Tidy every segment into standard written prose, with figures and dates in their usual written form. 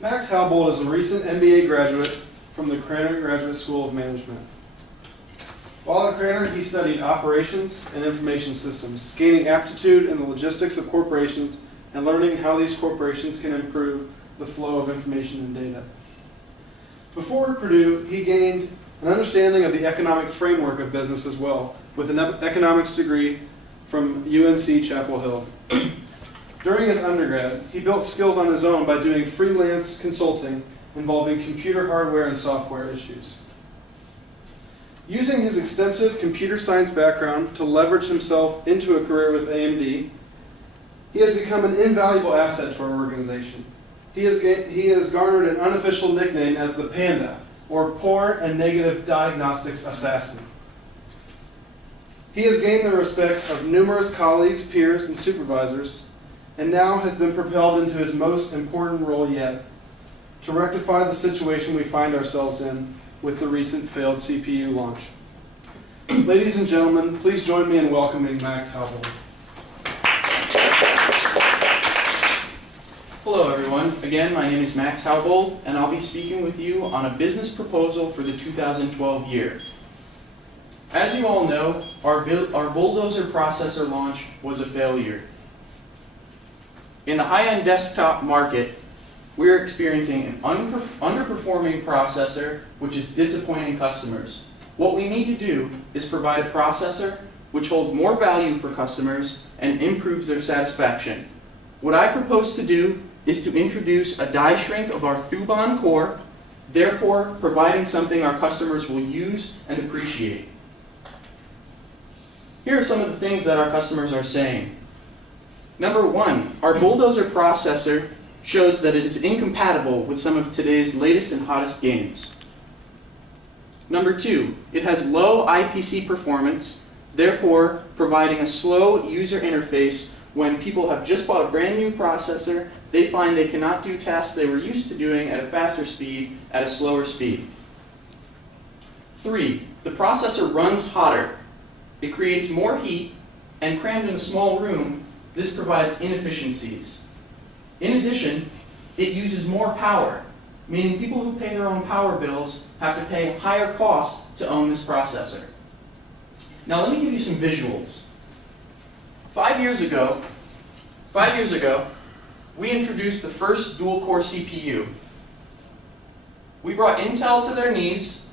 Max Halbold is a recent MBA graduate from the Craner Graduate School of Management. While at Craner, he studied operations and information systems, gaining aptitude in the logistics of corporations and learning how these corporations can improve the flow of information and data. Before Purdue, he gained an understanding of the economic framework of business as well, with an economics degree from UNC Chapel Hill. During his undergrad, he built skills on his own by doing freelance consulting involving computer hardware and software issues. Using his extensive computer science background to leverage himself into a career with AMD, he has become an invaluable asset to our organization. He has garnered an unofficial nickname as the Panda, or Poor and Negative Diagnostics Assassin. He has gained the respect of numerous colleagues, peers, and supervisors, and now has been propelled into his most important role yet, to rectify the situation we find ourselves in with the recent failed CPU launch. Ladies and gentlemen, please join me in welcoming Max Halbold. Hello everyone. Again, my name is Max Halbold, and I'll be speaking with you on a business proposal for the 2012 year. As you all know, our Bulldozer processor launch was a failure. In the high-end desktop market, we're experiencing an underperforming processor, which is disappointing customers. What we need to do is provide a processor which holds more value for customers and improves their satisfaction. What I propose to do is to introduce a die shrink of our Thuban core, therefore providing something our customers will use and appreciate. Here are some of the things that our customers are saying. Number one, our Bulldozer processor shows that it is incompatible with some of today's latest and hottest games. Number two, it has low IPC performance, therefore providing a slow user interface. When people have just bought a brand new processor, they find they cannot do tasks they were used to doing at a faster speed at a slower speed. Three, the processor runs hotter. It creates more heat, and crammed in a small room, this provides inefficiencies. In addition, it uses more power, meaning people who pay their own power bills have to pay higher costs to own this processor. Now let me give you some visuals. 5 years ago, we introduced the first dual-core CPU. We brought Intel to their knees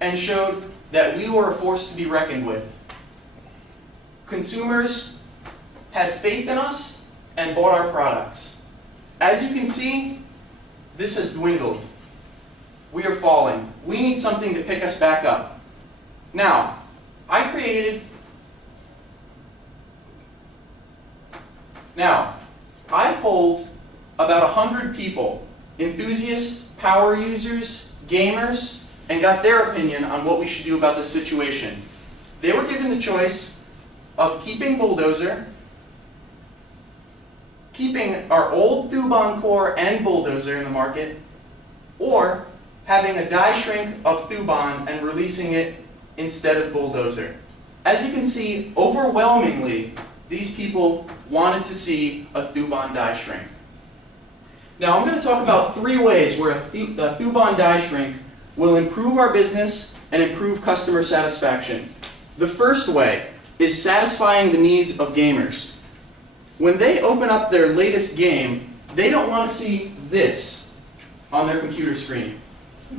and showed that we were a force to be reckoned with. Consumers had faith in us and bought our products. As you can see, this has dwindled. We are falling. We need something to pick us back up. Now, I polled about 100 people, enthusiasts, power users, gamers, and got their opinion on what we should do about this situation. They were given the choice of keeping Bulldozer, keeping our old Thuban core and Bulldozer in the market, or having a die shrink of Thuban and releasing it instead of Bulldozer. As you can see, overwhelmingly, these people wanted to see a Thuban die shrink. Now I'm going to talk about 3 ways where a Thuban die shrink will improve our business and improve customer satisfaction. The first way is satisfying the needs of gamers. When they open up their latest game, they don't want to see this on their computer screen.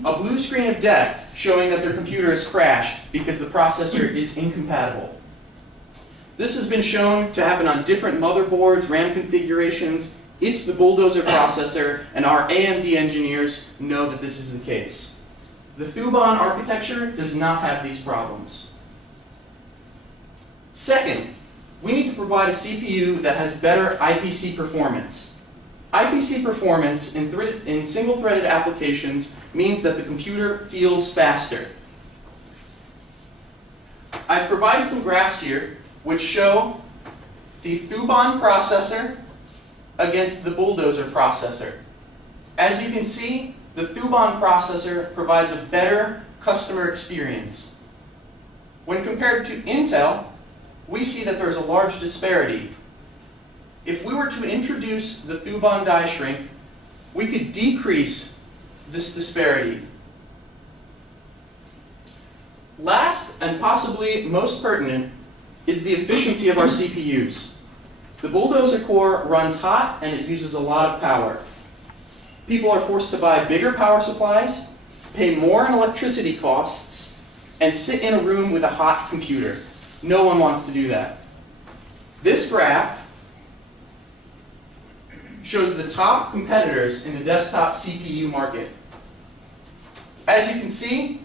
A blue screen of death showing that their computer has crashed because the processor is incompatible. This has been shown to happen on different motherboards, RAM configurations. It's the Bulldozer processor, and our AMD engineers know that this is the case. The Thuban architecture does not have these problems. Second, we need to provide a CPU that has better IPC performance. IPC performance in single-threaded applications means that the computer feels faster. I've provided some graphs here which show the Thuban processor against the Bulldozer processor. As you can see, the Thuban processor provides a better customer experience. When compared to Intel, we see that there's a large disparity. If we were to introduce the Thuban die shrink, we could decrease this disparity. Last, and possibly most pertinent, is the efficiency of our CPUs. The Bulldozer core runs hot and it uses a lot of power. People are forced to buy bigger power supplies, pay more in electricity costs, and sit in a room with a hot computer. No one wants to do that. This graph shows the top competitors in the desktop CPU market. As you can see,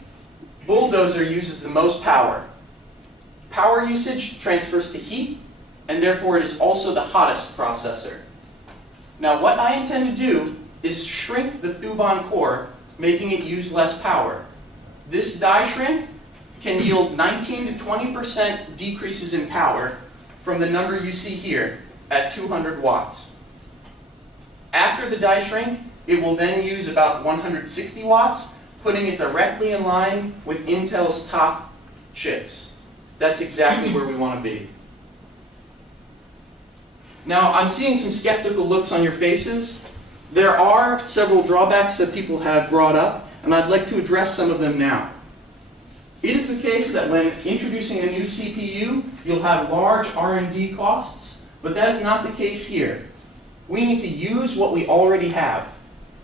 Bulldozer uses the most power. Power usage transfers to heat, and therefore it is also the hottest processor. Now what I intend to do is shrink the Thuban core, making it use less power. This die shrink can yield 19 to 20% decreases in power from the number you see here at 200 watts. After the die shrink, it will then use about 160 watts, putting it directly in line with Intel's top chips. That's exactly where we want to be. Now, I'm seeing some skeptical looks on your faces. There are several drawbacks that people have brought up, and I'd like to address some of them now. It is the case that when introducing a new CPU, you'll have large R&D costs, but that is not the case here. We need to use what we already have.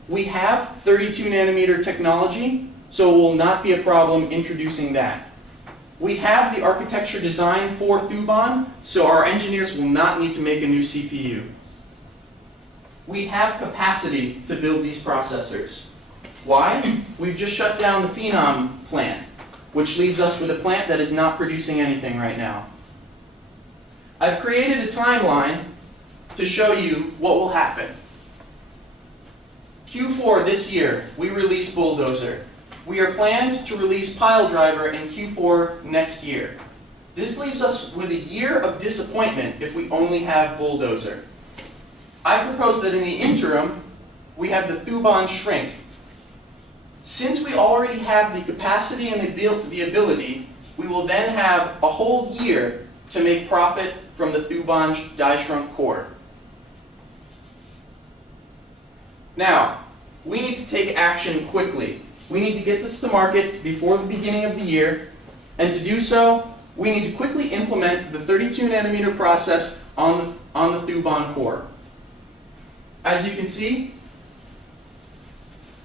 We have 32 nanometer technology, so it will not be a problem introducing that. We have the architecture designed for Thuban, so our engineers will not need to make a new CPU. We have capacity to build these processors. Why? We've just shut down the Phenom plant, which leaves us with a plant that is not producing anything right now. I've created a timeline to show you what will happen. Q4 this year, we release Bulldozer. We are planned to release Piledriver in Q4 next year. This leaves us with a year of disappointment if we only have Bulldozer. I propose that in the interim, we have the Thuban shrink. Since we already have the capacity and the ability, we will then have a whole year to make profit from the Thuban die shrunk core. Now, we need to take action quickly. We need to get this to market before the beginning of the year, and to do so, we need to quickly implement the 32 nanometer process on the Thuban core. As you can see,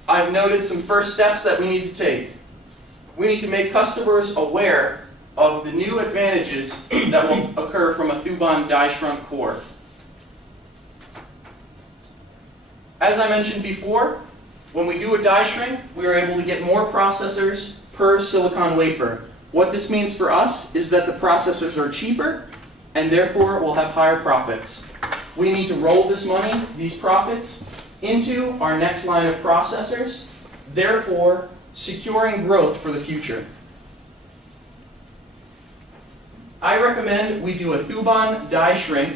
I've noted some first steps that we need to take. We need to make customers aware of the new advantages that will occur from a Thuban die shrunk core. As I mentioned before, when we do a die shrink, we are able to get more processors per silicon wafer. What this means for us is that the processors are cheaper, and therefore we'll have higher profits. We need to roll this money, these profits, into our next line of processors, therefore securing growth for the future. I recommend we do a Thuban die shrink,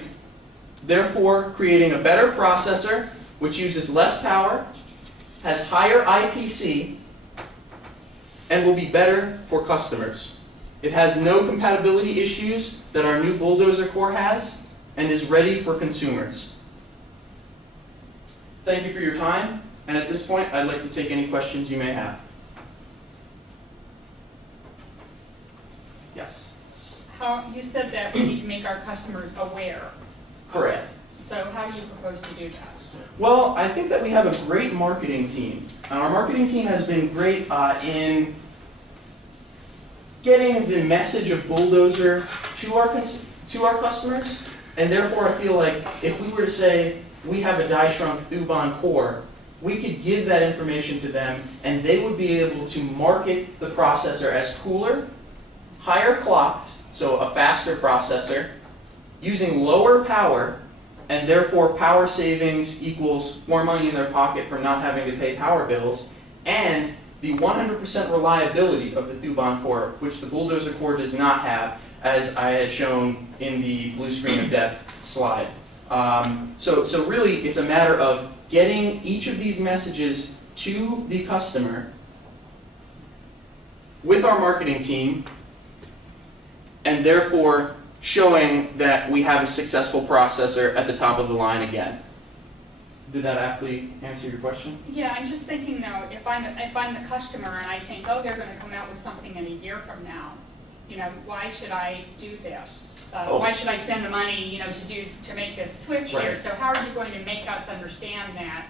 therefore creating a better processor which uses less power, has higher IPC, and will be better for customers. It has no compatibility issues that our new Bulldozer core has, and is ready for consumers. Thank you for your time, and at this point I'd like to take any questions you may have. Yes? You said that we need to make our customers aware. Correct. So how do you propose to do that? Well, I think that we have a great marketing team. Our marketing team has been great in getting the message of Bulldozer to our customers, and therefore I feel like if we were to say we have a die shrunk Thuban core, we could give that information to them and they would be able to market the processor as cooler, higher clocked, so a faster processor, using lower power, and therefore power savings equals more money in their pocket from not having to pay power bills, and the 100% reliability of the Thuban core, which the Bulldozer core does not have, as I had shown in the blue screen of death slide. So really, it's a matter of getting each of these messages to the customer with our marketing team, and Did that aptly answer your question? Yeah, I'm just thinking though, if I'm the customer and I think, oh, they're gonna come out with something in a year from now, you know, why should I do this? Why should I spend the money, you know, to make this switch here? Right. So how are you going to make us understand that?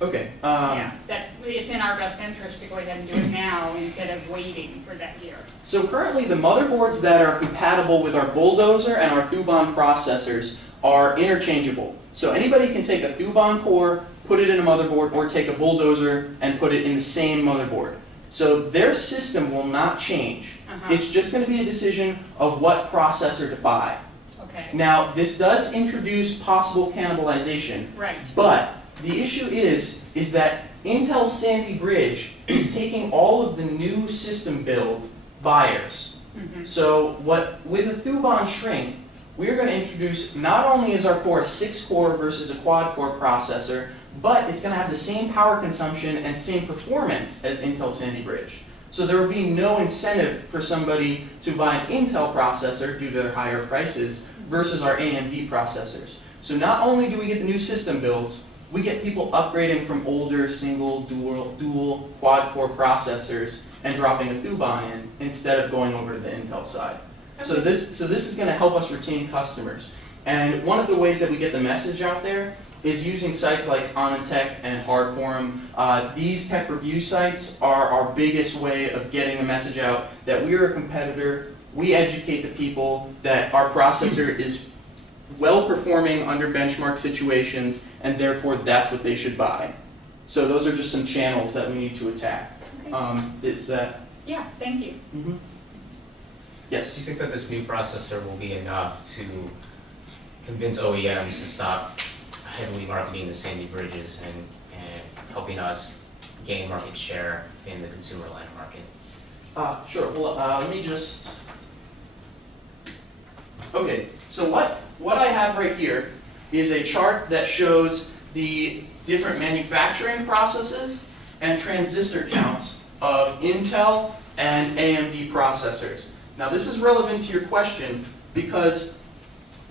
Okay. Yeah, that it's in our best interest to go ahead and do it now instead of waiting for that year. So currently the motherboards that are compatible with our Bulldozer and our Thuban processors are interchangeable. So anybody can take a Thuban core, put it in a motherboard, or take a Bulldozer and put it in the same motherboard. So their system will not change. It's just going to be a decision of what processor to buy. Okay. Now, this does introduce possible cannibalization, Right. but the issue is that Intel's Sandy Bridge is taking all of the new system build buyers. So with a Thuban shrink, we're going to introduce, not only is our core a 6-core versus a quad-core processor, but it's going to have the same power consumption and same performance as Intel Sandy Bridge. So there will be no incentive for somebody to buy an Intel processor due to their higher prices versus our AMD processors. So not only do we get the new system builds, we get people upgrading from older single, dual, quad-core processors and dropping a Thuban in instead of going over to the Intel side. Okay. So this is going to help us retain customers. And one of the ways that we get the message out there is using sites like Untitled and Hard Forum. These tech review sites are our biggest way of getting the message out that we are a competitor. We educate the people that our processor is well performing under benchmark situations, and therefore that's what they should buy. So those are just some channels that we need to attack. Okay. Is that? Yeah, thank you. Mm-hmm. Yes. Do you think that this new processor will be enough to convince OEMs to stop heavily marketing the Sandy Bridges and helping us gain market share in the consumer line of market? Sure. Well, let me just. Okay. So what I have right here is a chart that shows the different manufacturing processes and transistor counts of Intel and AMD processors. Now, this is relevant to your question because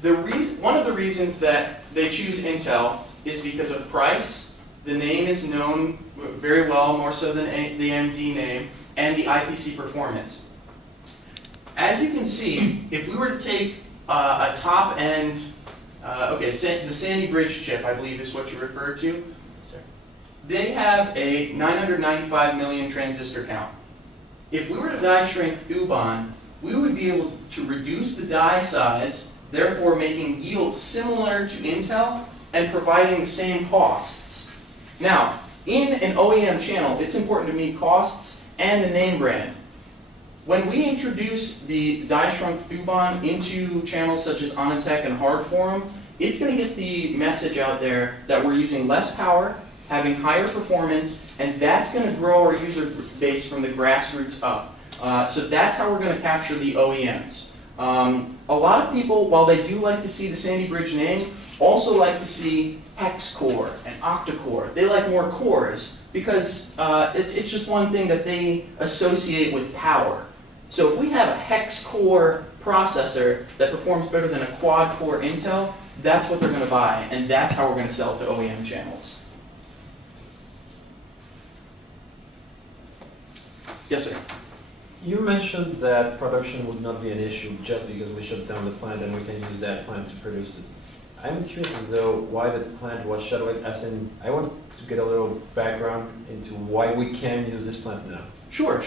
one of the reasons that they choose Intel is because of price. The name is known very well, more so than the AMD name, and the IPC performance. As you can see, if we were to take a top-end, the Sandy Bridge chip, I believe is what you referred to, they have a 995 million transistor count. If we were to die shrink Thuban, we would be able to reduce the die size, therefore making yield similar to Intel and providing the same costs. Now, in an OEM channel, it's important to meet costs and the name brand. When we introduce the die shrunk Thuban into channels such as Onitech and Hard Forum, it's going to get the message out there that we're using less power, having higher performance, and that's going to grow our user base from the grassroots up. So that's how we're going to capture the OEMs. A lot of people, while they do like to see the Sandy Bridge name, also like to see hex core and octa-core. They like more cores because it's just one thing that they associate with power. So if we have a hex core processor that performs better than a quad core Intel, that's what they're going to buy, and that's how we're going to sell to OEM channels. Yes, sir. You mentioned that production would not be an issue just because we shut down the plant and we can use that plant to produce it. I'm curious as though why the plant was shut down, as in, I want to get a little background into why we can use this plant now. Sure.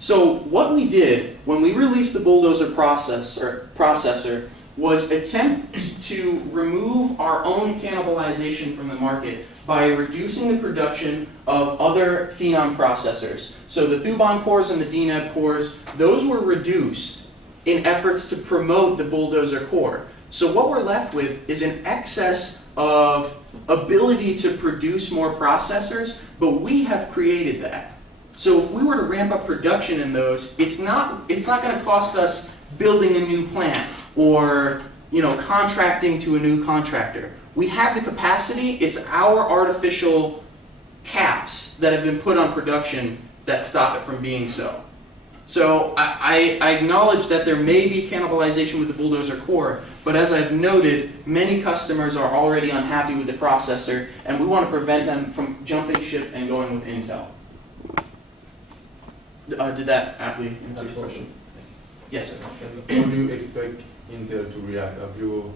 So what we did when we released the Bulldozer processor was attempt to remove our own cannibalization from the market by reducing the production of other Phenom processors. So the Thuban cores and the DNAB cores, those were reduced in efforts to promote the Bulldozer core. So what we're left with is an excess of ability to produce more processors, but we have created that. So if we were to ramp up production in those, it's not going to cost us building a new plant or contracting to a new contractor. We have the capacity. It's our artificial caps that have been put on production that stop it from being so. So I acknowledge that there may be cannibalization with the Bulldozer core, but as I've noted, many customers are already unhappy with the processor, and we want to prevent them from jumping ship and going with Intel. Did that aptly answer your question? Yes, sir. How do you expect Intel to react? Have you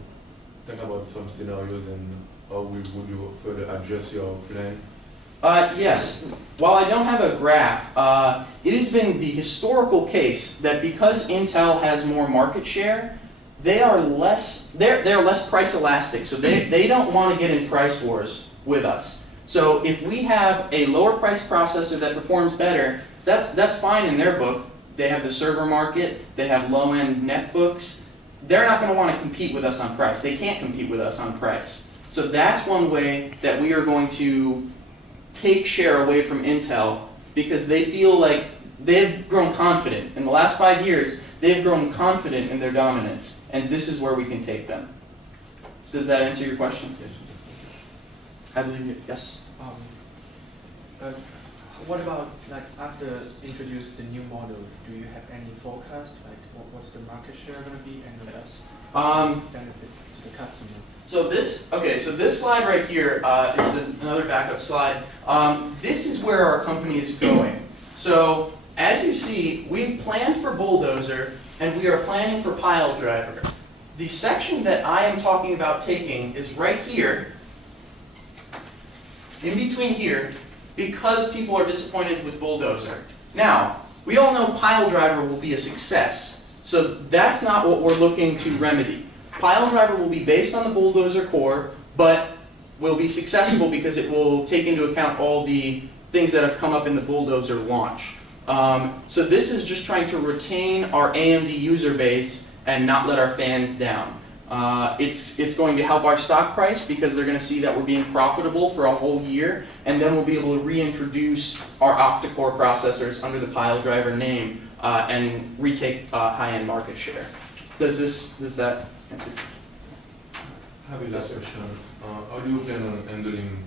thought about some scenarios and how would you further adjust your plan? Yes. While I don't have a graph, it has been the historical case that because Intel has more market share, they're less price elastic, so they don't want to get in price wars with us. So if we have a lower price processor that performs better, that's fine in their book. They have the server market, they have low-end netbooks. They're not going to want to compete with us on price. They can't compete with us on price. So that's one way that we are going to take share away from Intel, because they feel like they've grown confident. In the last 5 years, they've grown confident in their dominance, and this is where we can take them. Does that answer your question? Yes. I believe it. Yes. What about, like, after introduce the new model, do you have any forecast, like what's the market share going to be and the best benefit to the customer? So this slide right here is another backup slide. This is where our company is going. So as you see, we've planned for Bulldozer and we are planning for Pile Driver. The section that I am talking about taking is right here, in between here, because people are disappointed with Bulldozer. Now, we all know Pile Driver will be a success, so that's not what we're looking to remedy. Pile Driver will be based on the Bulldozer core, but will be successful because it will take into account all the things that have come up in the Bulldozer launch. So this is just trying to retain our AMD user base and not let our fans down. It's going to help our stock price because they're going to see that we're being profitable for a whole year, and then we'll be able to reintroduce our octa-core processors under the Pile Driver name and retake high-end market share. Does that answer? I have a last question. How do you plan on handling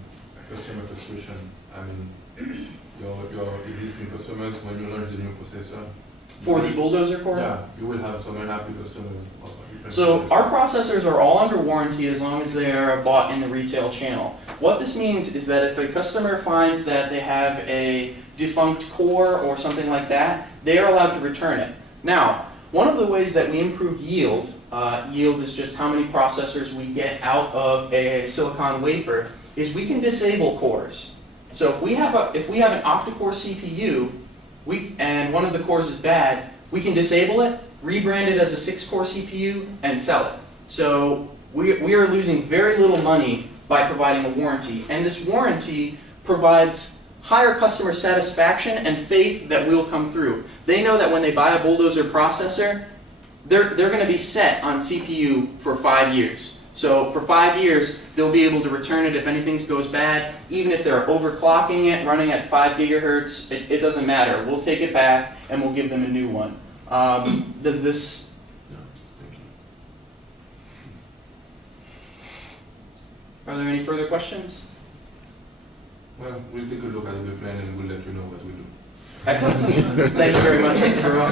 customer frustration? I mean, your existing customers when you launch the new processor? For the Bulldozer core? Yeah, you will have some unhappy customers. So our processors are all under warranty as long as they are bought in the retail channel. What this means is that if a customer finds that they have a defunct core or something like that, they are allowed to return it. Now, one of the ways that we improve yield, yield is just how many processors we get out of a silicon wafer, is we can disable cores. So if we have an octa-core CPU, and one of the cores is bad, we can disable it, rebrand it as a 6-core CPU, and sell it. So we are losing very little money by providing a warranty. And this warranty provides higher customer satisfaction and faith that we'll come through. They know that when they buy a Bulldozer processor, they're going to be set on CPU for 5 years. So for 5 years, they'll be able to return it if anything goes bad. Even if they're overclocking it, running at 5 gigahertz, it doesn't matter. We'll take it back and we'll give them a new one. Does this? No, thank you. Are there any further questions? Well, we'll take a look at the plan and we'll let you know what we do. Excellent. Thank you very much, Mr. Burrow.